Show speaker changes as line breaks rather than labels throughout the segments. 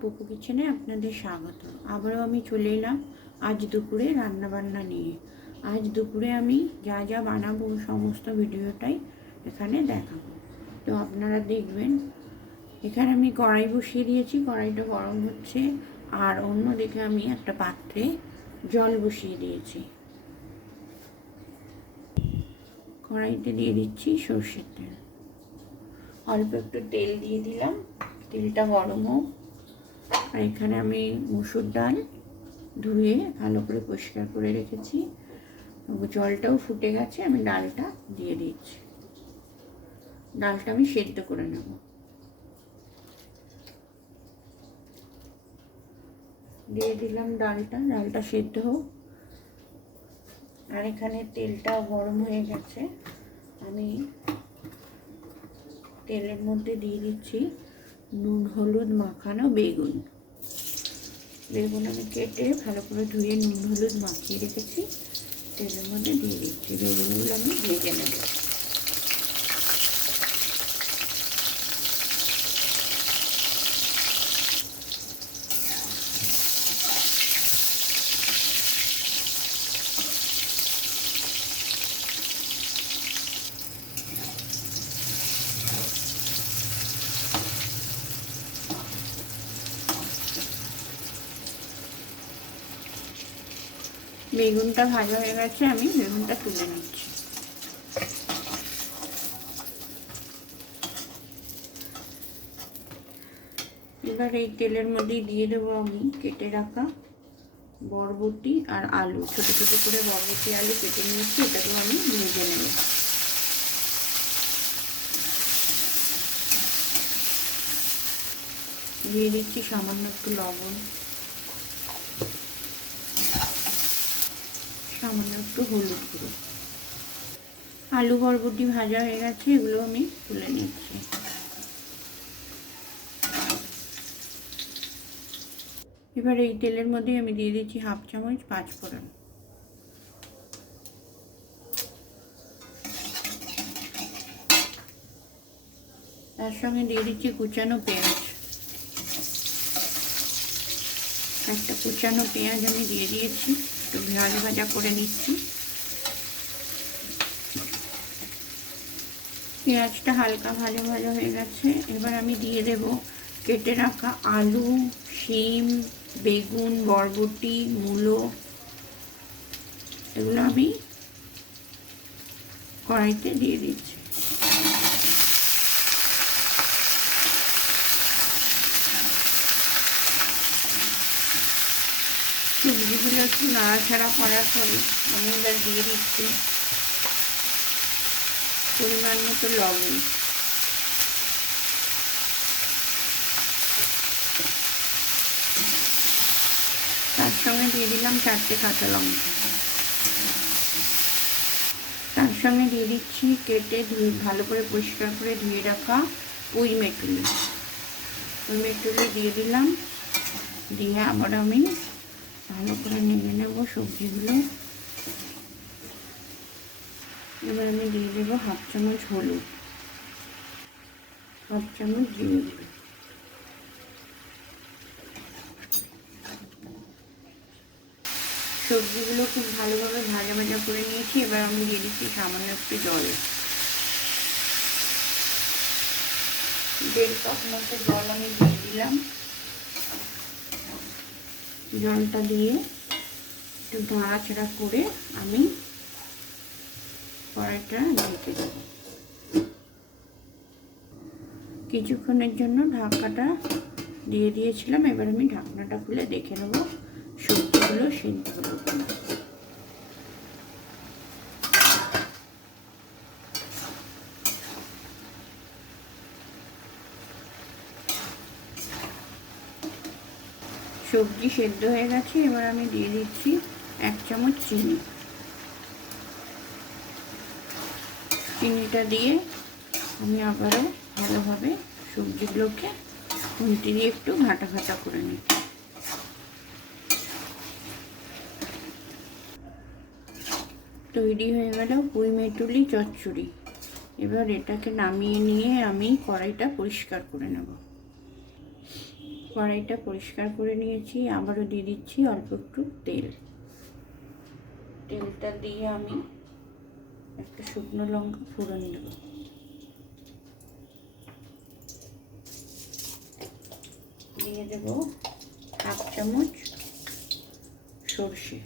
পুকু কিচেনে আপনাদের স্বাগত। আবারও আমি চলে এলাম আজ দুপুরে রান্না বান্না নিয়ে। আজ দুপুরে আমি যা যা বানাবো সমস্ত ভিডিওটাই এখানে দেখাবো। তো আপনারা দেখবেন, এখানে আমি কড়াই বসিয়ে দিয়েছি। কড়াইটা গরম হচ্ছে। আর অন্যদিকে আমি একটা পাত্রে জল বসিয়ে দিয়েছি। কড়াইতে দিয়ে দিচ্ছি সর্ষের তেল। অল্প একটু তেল দিয়ে দিলাম। তেলটা গরম হোক। আর এখানে আমি মুসুর ডাল ধুয়ে ভালো করে পরিষ্কার করে রেখেছি। জলটাও ফুটে গেছে, আমি ডালটা দিয়ে দিচ্ছি। ডালটা আমি সেদ্ধ করে নেব। দিয়ে দিলাম ডালটা ডালটা সেদ্ধ হোক। আর এখানে তেলটা গরম হয়ে গেছে, আমি তেলের মধ্যে দিয়ে দিচ্ছি। নুন, হলুদ, মাখানো বেগুন। বেগুন আমি কেটে ভালো করে ধুয়ে নুন, হলুদ মাখিয়ে রেখেছি। তেলের মধ্যে দিয়ে দিচ্ছি। বেগুনগুলো আমি ভেজে নেব। বেগুনটা ভাজা হয়ে গেছে, আমি বেগুনটা তুলে নিচ্ছি। এবার এই তেলের মধ্যেই দিয়ে দেবো আমি কেটে রাখা বরবটি আর আলু। ছোট ছোট করে বরবটি, আলু কেটে নিয়েছি, এটাকেও আমি ভেজে নেব। দিয়ে দিচ্ছি সামান্য একটু লবণ। সামান্য একটু হলুদ গুঁড়ো। আলু বরবটি ভাজা হয়ে গেছে, এগুলো আমি তুলে নিচ্ছি। এবার এই তেলের মধ্যে আমি দিয়ে দিচ্ছি হাফ চামচ পাঁচ ফোড়ন তার সঙ্গে দিয়ে দিচ্ছি কুচানো পেঁয়াজ। একটা কুচানো পেঁয়াজ আমি দিয়ে দিয়েছি। একটু ভাজা ভাজা করে নিচ্ছি। পেঁয়াজটা হালকা ভালো ভালো হয়ে গেছে। এবার আমি দিয়ে দেব কেটে রাখা আলু, শিম, বেগুন, বরবটি, মূলো। এগুলো আমি কড়াইতে দিয়ে দিচ্ছি। সবজিগুলো একটু নাড়াচাড়া করার পরে আমি এবার দিয়ে দিচ্ছি পরিমাণ মতো লবণ। তার সঙ্গে দিয়ে দিলাম চারটে কাঁচা লঙ্কা। তার সঙ্গে দিয়ে দিচ্ছি কেটে ধুয়ে, ভালো করে পরিষ্কার করে ধুয়ে রাখা পুঁই মেটুলি। পুঁই মেটুলি দিয়ে দিলাম। দিয়ে আবার আমি ভালো করে নেমে নেব সবজিগুলো। এবার আমি দিয়ে দেবো হাফ চামচ হলুদ। হাফ চামচ জিরে। সবজিগুলো খুব ভালোভাবে ভাজা ভাজা করে নিয়েছি, এবার আমি দিয়ে দিচ্ছি সামান্য একটু জল। দেড় কাপ মতো জল আমি দিয়ে দিলাম। জলটা দিয়ে একটু নাড়াচাড়া করে আমি কড়াইটা ঢেকে দেব। কিছুক্ষণের জন্য ঢাকাটা দিয়ে দিয়েছিলাম। এবার আমি ঢাকনাটা খুলে দেখে নেব সবজিগুলো সিদ্ধ হলো কিনা। সবজি সেদ্ধ হয়ে গেছে, এবার আমি দিয়ে দিচ্ছি এক চামচ চিনি। চিনিটা দিয়ে আমি আবারও ভালোভাবে সবজিগুলোকে খুন্তি দিয়ে একটু ঘাটা ঘাটা করে নিই তৈরি হয়ে গেল পুঁই মেটুলি চচ্চড়ি। এবার এটাকে নামিয়ে নিয়ে আমি কড়াইটা পরিষ্কার করে নেব। কড়াইটা পরিষ্কার করে নিয়েছি, আবারও দিয়ে দিচ্ছি অল্প একটু তেল। তেলটা দিয়ে আমি একটা শুকনো লঙ্কা ফোড়ন দেব। দিয়ে দেব হাফ চামচ সর্ষে।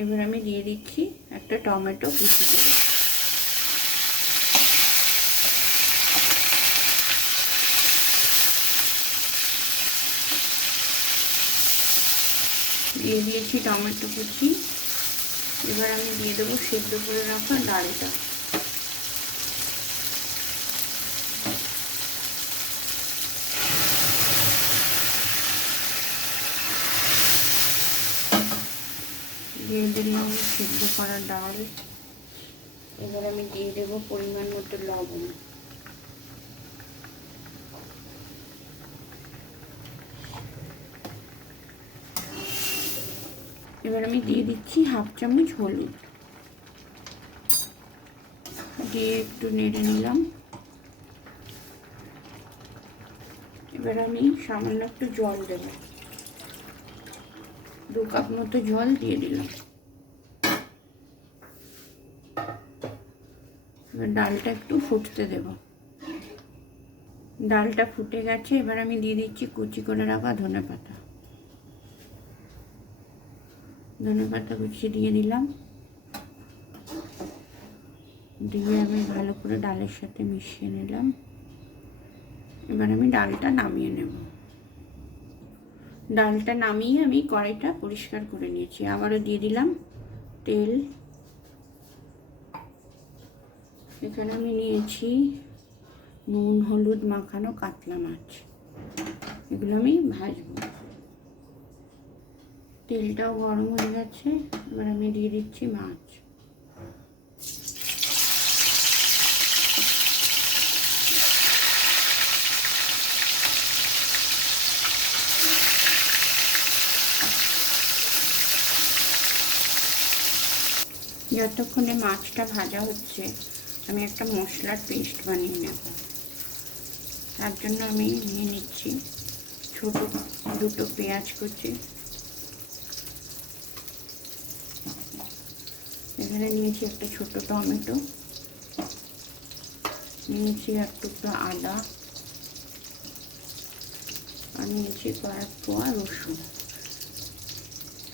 এবার আমি দিয়ে দিচ্ছি একটা টমেটো কুচি করে। দিয়ে দিয়েছি টমেটো কুচি। এবার আমি দিয়ে দেবো সেদ্ধ করে রাখা ডালটা দিয়ে দিলাম সেদ্ধ করা ডাল এবার আমি দিয়ে দেবো পরিমাণ মতো লবণ। এবার আমি দিয়ে দিচ্ছি হাফ চামচ হলুদ। দিয়ে একটু নেড়ে নিলাম। এবার আমি সামান্য একটু জল দেব। দু কাপ মতো জল দিয়ে দিলাম। এবার ডালটা একটু ফুটতে দেব। ডালটা ফুটে গেছে, এবার আমি দিয়ে দিচ্ছি কুচি করে রাখা ধনে পাতা ধনে পাতা কুচি দিয়ে দিলাম। দিয়ে আমি ভালো করে ডালের সাথে মিশিয়ে নিলাম। এবার আমি ডালটা নামিয়ে নেব। ডালটা নামিয়ে আমি কড়াইটা পরিষ্কার করে নিয়েছি। আবারও দিয়ে দিলাম তেল। এখানে আমি নিয়েছি নুন, হলুদ, মাখানো কাতলা মাছ। এগুলো আমি ভাজবো। তেলটাও গরম হয়ে গেছে। এবার আমি দিয়ে দিচ্ছি মাছ। যতক্ষণে মাছটা ভাজা হচ্ছে, আমি একটা মশলার পেস্ট বানিয়ে নেব। তার জন্য আমি নিয়ে নিচ্ছি ছোটো দুটো পেঁয়াজ কুচি। এখানে নিয়েছি একটা ছোট টমেটো। নিয়েছি এক টুকরো আদা। আর নিয়েছি কয়েক পোয়া রসুন।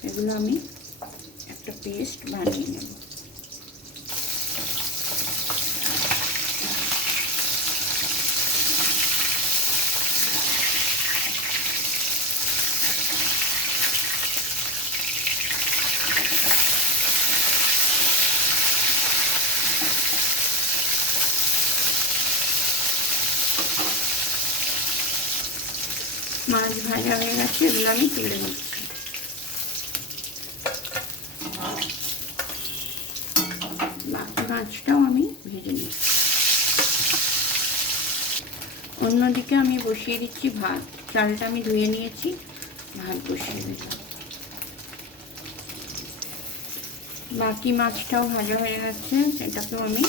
এগুলো আমি একটা পেস্ট বানিয়ে নেব। মাছ ভাজা হয়ে গেছে, এগুলো আমি তুলে নিচ্ছি। বাকি মাছটাও আমি ভেজে নিচ্ছি। অন্যদিকে আমি বসিয়ে দিচ্ছি ভাত। চালটা আমি ধুয়ে নিয়েছি, ভাত বসিয়ে দিলাম। বাকি মাছটাও ভাজা হয়ে গেছে, সেটাকেও আমি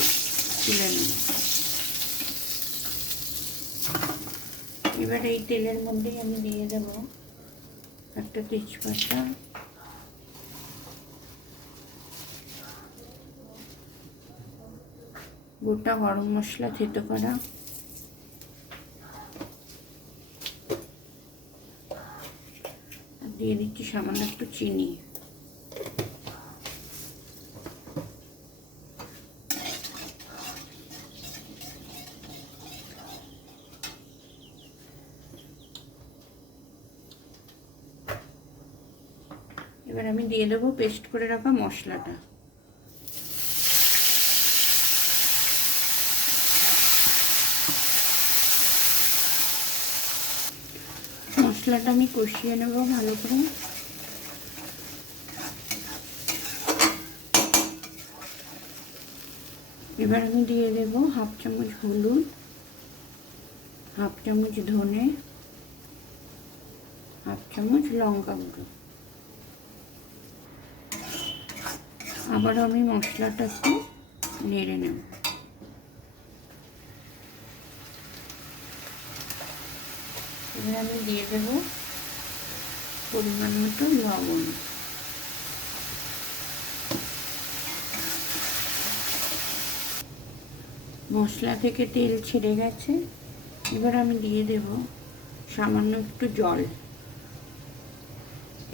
তুলে নেব এবার এই তেলের মধ্যেই আমি দিয়ে দেব একটা তেজপাতা। গোটা গরম মশলা থেতো করা। দিয়ে দিচ্ছি সামান্য একটু চিনি এবার আমি দিয়ে দেবো পেস্ট করে রাখা মশলাটা। মশলাটা আমি কষিয়ে নেব ভালো করে। এবার আমি দিয়ে দেব হাফ চামচ হলুদ, হাফ চামচ ধনে, হাফ চামচ লঙ্কা গুঁড়ো। আবার আমি মশলাটা একটু নেড়ে নেব। এবার আমি দিয়ে দেব পরিমাণ মতো লবণ। মশলা থেকে তেল ছেড়ে গেছে। এবার আমি দিয়ে দেব সামান্য একটু জল।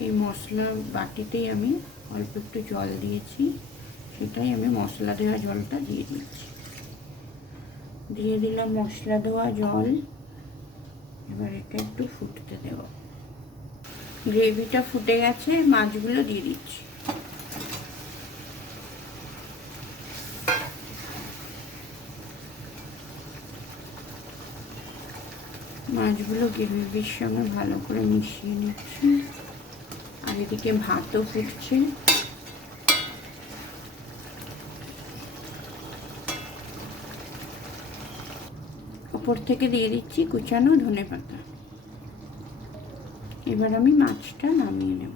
এই মশলা বাটিতেই আমি অল্প একটু জল দিয়েছি, সেটাই আমি মশলা দেওয়া জলটা দিয়ে দিচ্ছি। দিয়ে দিলাম মশলা দেওয়া জল, এবার এটা একটু ফুটতে দেব। গ্রেভিটা ফুটে গেছে, মাছগুলো দিয়ে দিচ্ছি। মাছগুলো গ্রেভির সঙ্গে ভালো করে মিশিয়ে নিচ্ছি। এদিকে ভাতও ফুটছে। ওপর থেকে দিয়ে দিচ্ছি কুচানো ধনে পাতা। এবার আমি মাছটা নামিয়ে নেব।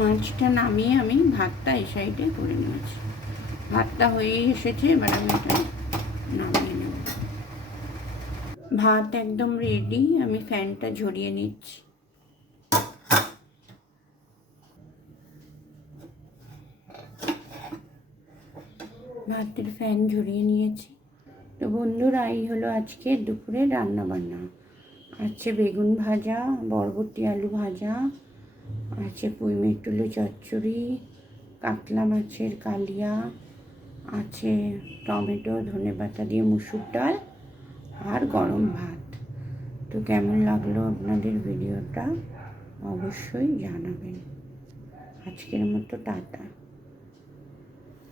মাছটা নামিয়ে আমি ভাতটা এই সাইডে করে নিয়েছি। ভাতটা হয়ে এসেছে, এবার আমি এটা নামিয়ে নেব। ভাত একদম রেডি আমি ফ্যানটা ঝরিয়ে নিচ্ছি। ভাতের ফ্যান ঝরিয়ে নিয়েছি। তো বন্ধুরা, এই হলো আজকে দুপুরে রান্না বান্না আছে বেগুন ভাজা, বরবটি আলু ভাজা, আছে পুঁই মেটুলো চচ্চড়ি, কাতলা মাছের কালিয়া আছে টমেটো, ধনে পাতা দিয়ে মুসুর ডাল আর গরম ভাত। তো কেমন লাগল আপনাদের ভিডিওটা? অবশ্যই জানাবেন। আজকের মতো টাটা।